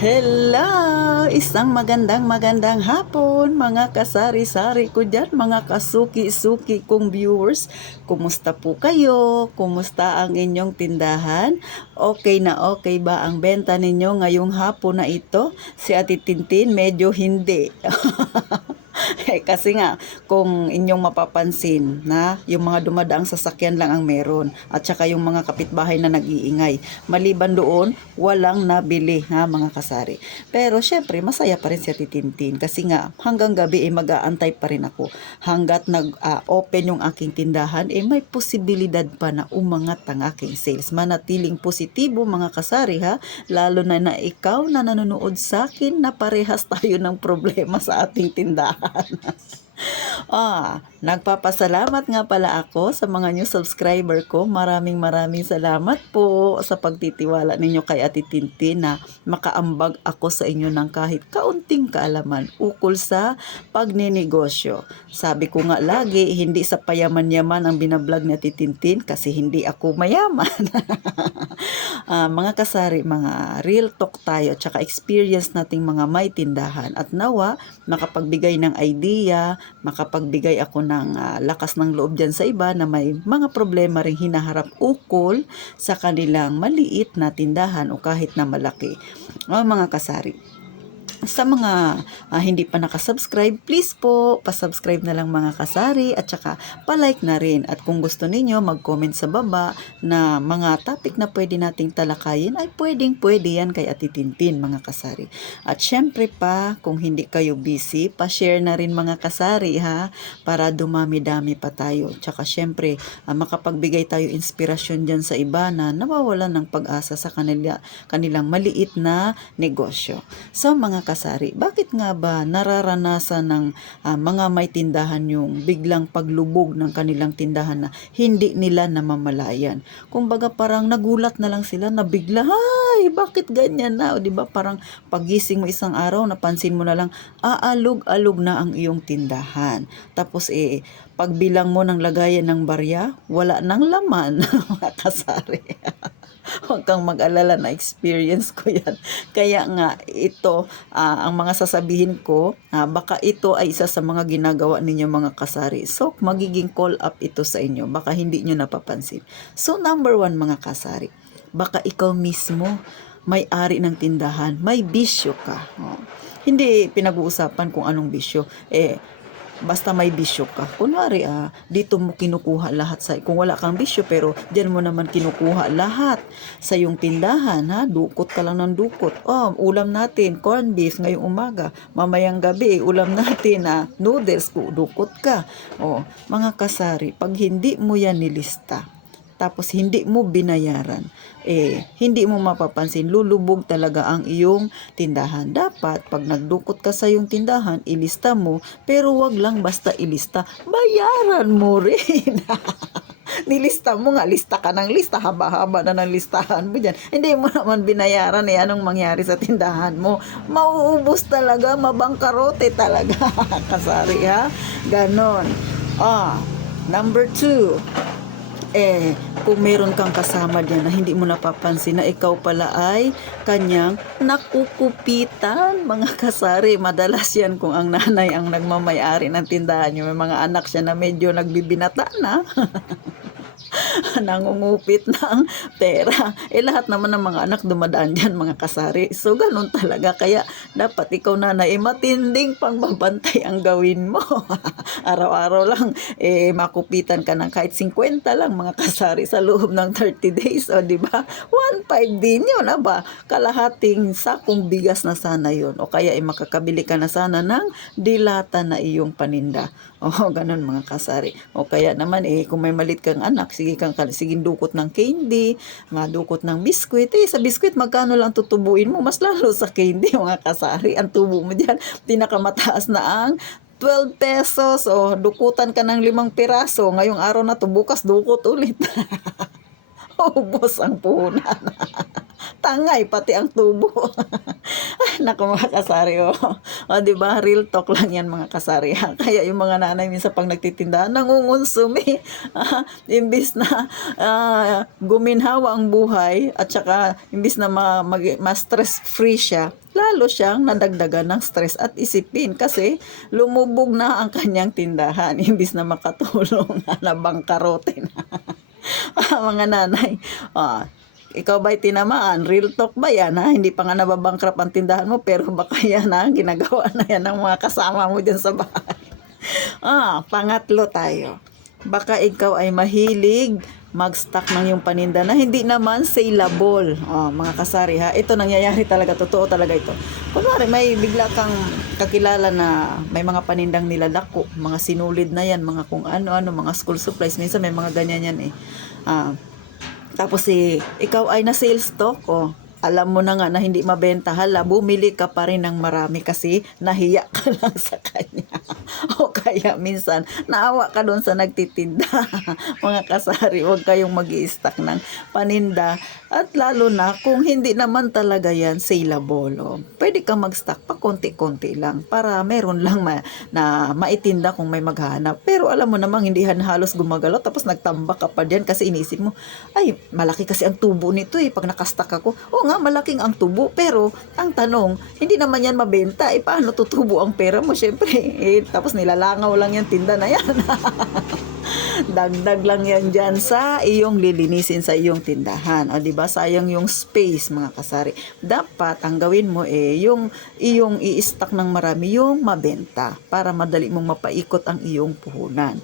Hello! Isang magandang hapon mga kasari-sari ko dyan, mga kasuki-suki kong viewers. Kumusta po kayo? Kumusta ang inyong tindahan? Okay na okay ba ang benta ninyo ngayong hapon na ito? Si Ate Tintin medyo hindi. Kasi nga, kung inyong mapapansin na yung mga dumadaang sasakyan lang ang meron at saka yung mga kapitbahay na nag-iingay. Maliban doon, walang nabili ha mga kasari. Pero syempre, masaya pa rin si Ate Tintin kasi nga hanggang gabi mag-aantay pa rin ako. Hanggat nag-open yung aking tindahan, may posibilidad pa na umangat ang aking sales. Manatiling positibo mga kasari ha, lalo na ikaw na nanonood sa akin na parehas tayo ng problema sa ating tindahan. Nagpapasalamat nga pala ako sa mga new subscriber ko. Maraming salamat po sa pagtitiwala ninyo kay Ate Tintin na makaambag ako sa inyo ng kahit kaunting kaalaman ukol sa pagninegosyo. Sabi ko nga lagi, hindi sa payaman-yaman ang binablog ni Ate Tintin kasi hindi ako mayaman. Mga kasari, mga real talk tayo tsaka experience nating mga may tindahan at nawa makapagbigay ng idea, makapagbigay ako ng lakas ng loob dyan sa iba na may mga problema ring hinaharap ukol sa kanilang maliit na tindahan o kahit na malaki. Mga kasari, sa mga hindi pa nakasubscribe, please po, pasubscribe na lang mga kasari at saka palike na rin. At kung gusto ninyo, mag-comment sa baba na mga topic na pwede nating talakayin ay pwede yan kay Ate Tintin mga kasari. At syempre pa, kung hindi kayo busy, pa-share na rin mga kasari ha, para dumami-dami pa tayo. Tsaka syempre, makapagbigay tayo inspirasyon dyan sa iba na nawawalan ng pag-asa sa kanilang maliit na negosyo. So mga kasari, bakit nga ba nararanasan ng mga may tindahan yung biglang paglubog ng kanilang tindahan na hindi nila namamalayan? Kumbaga parang nagulat na lang sila na bigla, ay bakit ganyan na? O diba parang pagising mo isang araw, napansin mo na lang, aalog-alog na ang iyong tindahan. Tapos pagbilang mo ng lagayan ng barya, wala nang laman mga kasari. Huwag kang mag-alala, na experience ko yan. Kaya nga ito, ang mga sasabihin ko, baka ito ay isa sa mga ginagawa ninyo mga kasari. So magiging call up ito sa inyo, baka hindi nyo napapansin. So number 1 mga kasari, baka ikaw mismo may-ari ng tindahan, may bisyo ka. Hindi pinag-uusapan kung anong bisyo. Basta may bisyo ka. Kunwari, dito mo kinukuha lahat kung wala kang bisyo, pero diyan mo naman kinukuha lahat sa yung tindahan, ha? Dukot ka lang ng dukot. Ulam natin, corned beef ngayong umaga. Mamayang gabi, ulam natin, noodles, dukot ka. Mga kasari, pag hindi mo yan nilista, tapos hindi mo binayaran, hindi mo mapapansin, lulubog talaga ang iyong tindahan. Dapat, pag nagdukot ka sa iyong tindahan, ilista mo, pero wag lang basta ilista, bayaran mo rin. Nilista mo nga, lista ka ng lista, haba-haba na ng listahan mo dyan. Hindi mo naman binayaran, anong mangyari sa tindahan mo? Mauubos talaga, mabangkarote talaga. Kasari ha? Ganon. Number 2, kung meron kang kasama dyan na hindi mo napapansin na ikaw pala ay kanyang nakukupitan, mga kasari. Madalas yan kung ang nanay ang nagmamayari ng tindahan nyo. May mga anak siya na medyo nagbibinata na. Nangungupit ng pera. Lahat naman ng mga anak dumadaan dyan mga kasari. So ganun talaga. Kaya dapat ikaw nanay matinding pangbabantay ang gawin mo. Araw-araw lang makupitan ka ng kahit 50 lang mga kasari sa loob ng 30 days. O diba? 1.5 din yun. Kalahating sakong bigas na sana yun. O kaya makakabili ka na sana ng dilata na iyong paninda. Ganun mga kasari. O kaya naman kung may malit kang anak, sige dukot ng candy, madukot ng biskwit. Sa biskwit, magkano lang tutubuin mo? Mas lalo sa candy, mga kasari. Ang tubo mo dyan, pinakamataas na ang 12 pesos. Dukutan ka ng 5 piraso. Ngayong araw na to, bukas dukot ulit. Ubos ang puhunan. Tangay, pati ang tubo. Naku mga kasari, o 'di ba real talk lang 'yan mga kasari, ha. Kaya yung mga nanay minsan 'pag nagtitinda nangungonsumi, imbis na, guminhawa ang buhay at saka imbis na ma-stress free siya, lalo siyang nadagdagan ng stress at isipin kasi lumubog na ang kanyang tindahan imbis na makatulong nabangkarote na. Mga nanay, ikaw ba'y tinamaan? Real talk ba yan, ha? Hindi pa nga nababangkrap ang tindahan mo, pero baka yan, ha? Ginagawa na yan ng mga kasama mo dyan sa bahay. Pangatlo tayo. Baka ikaw ay mahilig mag-stock ng yung paninda na hindi naman saleable. Mga kasari, ha? Ito nangyayari talaga, totoo talaga ito. Kunwari, may bigla kang kakilala na may mga panindang nilalako, mga sinulid na yan, mga kung ano-ano, mga school supplies. Minsan may mga ganyan yan eh. Tapos ikaw ay na sales stock, alam mo na nga na hindi mabenta, hala, bumili ka pa rin ng marami kasi nahiya ka lang sa kanya. O kaya minsan, naawa ka doon sa nagtitinda. Mga kasari, huwag kayong mag-i-stock ng paninda. At lalo na kung hindi naman talaga yan saleable. Pwede kang mag-stock pa konti-konti lang para meron lang na maitinda kung may maghanap. Pero alam mo namang hindi halos gumagalaw tapos nagtambak ka pa diyan kasi inisip mo, ay, malaki kasi ang tubo nito pag nakastock ako. O nga, malaking ang tubo, pero ang tanong, hindi naman yan mabenta, paano tutubo ang pera mo? Syempre, tapos nilalangaw lang yan, tinda na yan. Dagdag lang yan dyan sa iyong lilinisin sa iyong tindahan. O diba, sayang yung space mga kasari. Dapat ang gawin mo yung iyong i-stock ng marami yung mabenta para madali mong mapaikot ang iyong puhunan.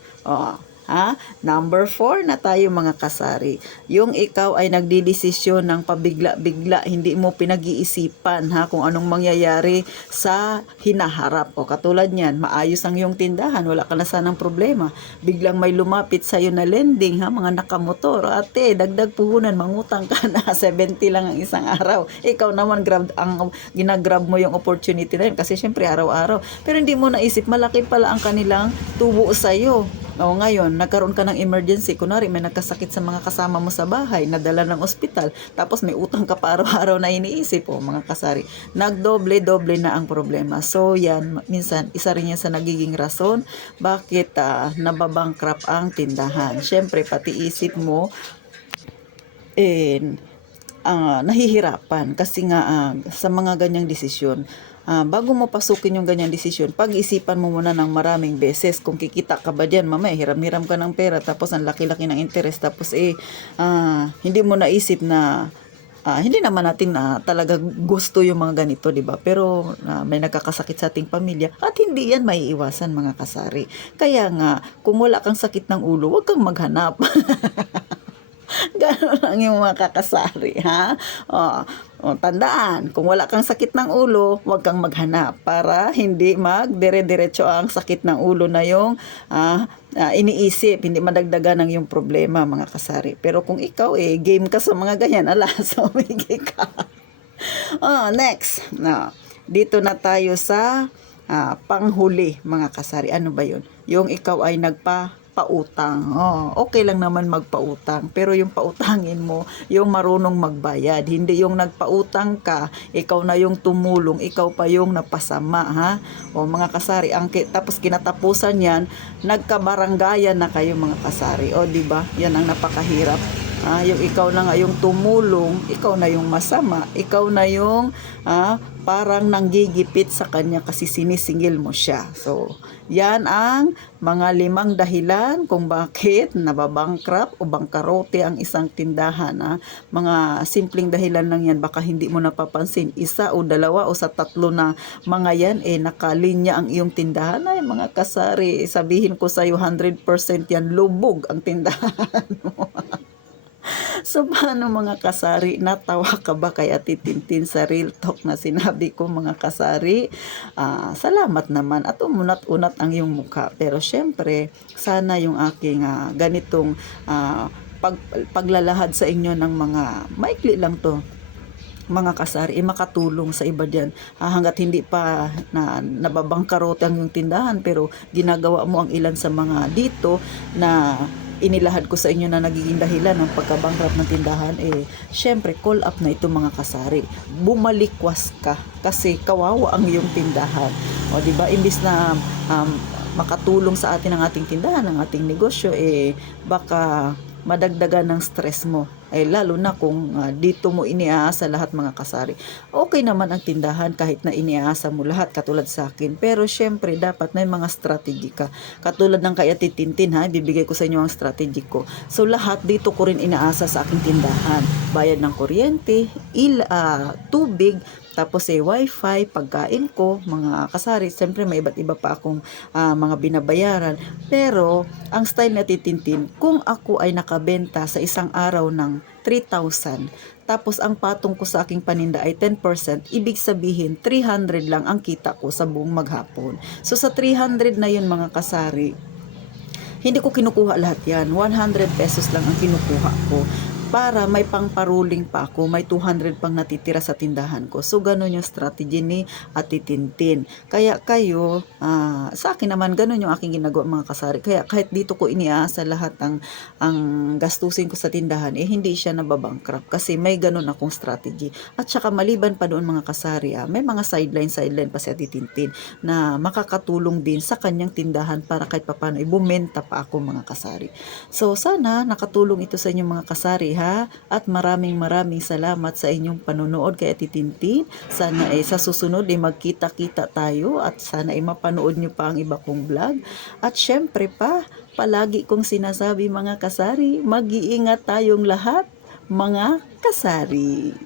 Number 4 na tayo mga kasari. Yung ikaw ay nagdidesisyon ng pabigla-bigla, hindi mo pinag-iisipan kung anong mangyayari sa hinaharap. Katulad niyan, maayos ang iyong tindahan, wala ka na sanang problema. Biglang may lumapit sa iyo na lending, mga nakamotor. Ate, dagdag puhunan, mangutang ka na, 70 lang ang isang araw. Ikaw naman ginagrab mo yung opportunity na yun kasi syempre araw-araw. Pero hindi mo naisip, malaki pala ang kanilang tubo sa iyo. Ngayon, nagkaroon ka ng emergency. Kunwari, may nagkasakit sa mga kasama mo sa bahay, nadala ng ospital, tapos may utang ka pa araw-araw na iniisip, mga kasari. Nagdoble-doble na ang problema. So, yan, minsan, isa rin yan sa nagiging rason bakit nababangkrap ang tindahan. Siyempre, pati isip mo, nahihirapan kasi nga sa mga ganyang desisyon. Bago mo pasukin yung ganyang desisyon, pag-isipan mo muna ng maraming beses kung kikita ka ba dyan, mamaya hiram-hiram ka ng pera, tapos ang laki-laki ng interest, tapos hindi mo naisip na hindi naman natin talaga gusto yung mga ganito, di ba? Pero may nagkakasakit sa ating pamilya at hindi yan maiiwasan mga kasari. Kaya nga, kung wala kang sakit ng ulo, huwag kang maghanap. Gano'n lang yung mga kakasari, ha? Tandaan, kung wala kang sakit ng ulo, huwag kang maghanap para hindi magdire-diretso ang sakit ng ulo na yung iniisip, hindi madagdagan ng yung problema, mga kasari. Pero kung ikaw, game ka sa mga ganyan, sumigi ka. Next, dito na tayo sa panghuli, mga kasari. Ano ba yun? Yung ikaw ay pautang. Okay lang naman magpautang, pero yung pautangin mo, yung marunong magbayad, hindi yung nagpautang ka, ikaw na yung tumulong, ikaw pa yung napasama, ha? Mga kasari, tapos kinatapusan yan, nagkabaranggayan na kayo mga kasari. Di ba? Yan ang napakahirap. Yung ikaw na nga yung tumulong, ikaw na yung masama, ikaw na yung parang nanggigipit sa kanya kasi sinisingil mo siya. So, yan ang mga 5 dahilan kung bakit nababangkrap o bangkarote ang isang tindahan. Mga simpleng dahilan lang yan, baka hindi mo napapansin. 1 o 2 o sa 3 na mga yan, nakalinya ang iyong tindahan. Ay, mga kasari, sabihin ko sa iyo, 100% yan, lubog ang tindahan mo. So, paano mga kasari? Natawa ka ba kay Ate Tintin sa real talk na sinabi ko mga kasari? Salamat naman at umunat-unat ang iyong mukha. Pero syempre, sana yung aking ganitong paglalahad sa inyo ng mga maikli lang to, mga kasari, makatulong sa iba dyan. Hanggat hindi pa nababangkarote ang yung tindahan, pero ginagawa mo ang ilan sa mga dito na inilahad ko sa inyo na nagiging dahilan ng pagkabankrupt ng tindahan, syempre call up na ito mga kasari. Bumalikwas ka kasi kawawa ang iyong tindahan. O di ba, imbis na makatulong sa atin ang ating tindahan, ang ating negosyo, baka madagdagan ng stress mo. Lalo na kung dito mo iniaasa lahat mga kasari. Okay naman ang tindahan kahit na iniaasa mo lahat katulad sa akin. Pero syempre dapat may mga strategy ka. Katulad ng kay Ate Tintin bibigay ko sa inyo ang strategy ko. So lahat dito ko rin inaasa sa aking tindahan. Bayad ng kuryente, tubig, tapos wifi, pagkain ko, mga kasari. Siyempre may iba't iba pa akong mga binabayaran. Pero ang style na titintin, kung ako ay nakabenta sa isang araw ng 3,000, tapos ang patong ko sa aking paninda ay 10%, ibig sabihin 300 lang ang kita ko sa buong maghapon. So sa 300 na yun mga kasari, hindi ko kinukuha lahat yan. 100 pesos lang ang kinukuha ko para may pangparuling pa ako, may 200 pang natitira sa tindahan ko. So, ganun yung strategy ni Ate Tintin. Kaya kayo, sa akin naman, ganun yung aking ginagawa mga kasari. Kaya kahit dito ko iniaasa lahat ang gastusin ko sa tindahan, hindi siya nababankrupt kasi may ganun akong strategy. At saka maliban pa doon mga kasari, may mga sideline pa si Ate Tintin na makakatulong din sa kanyang tindahan para kahit papano ibumenta pa ako mga kasari. So, sana nakatulong ito sa inyong mga kasari at maraming salamat sa inyong panonood kay Ate Tintin. Sana sa susunod magkita-kita tayo at sana mapanood nyo pa ang iba kong vlog. At syempre pa, palagi kong sinasabi mga kasari, mag-iingat tayong lahat mga kasari.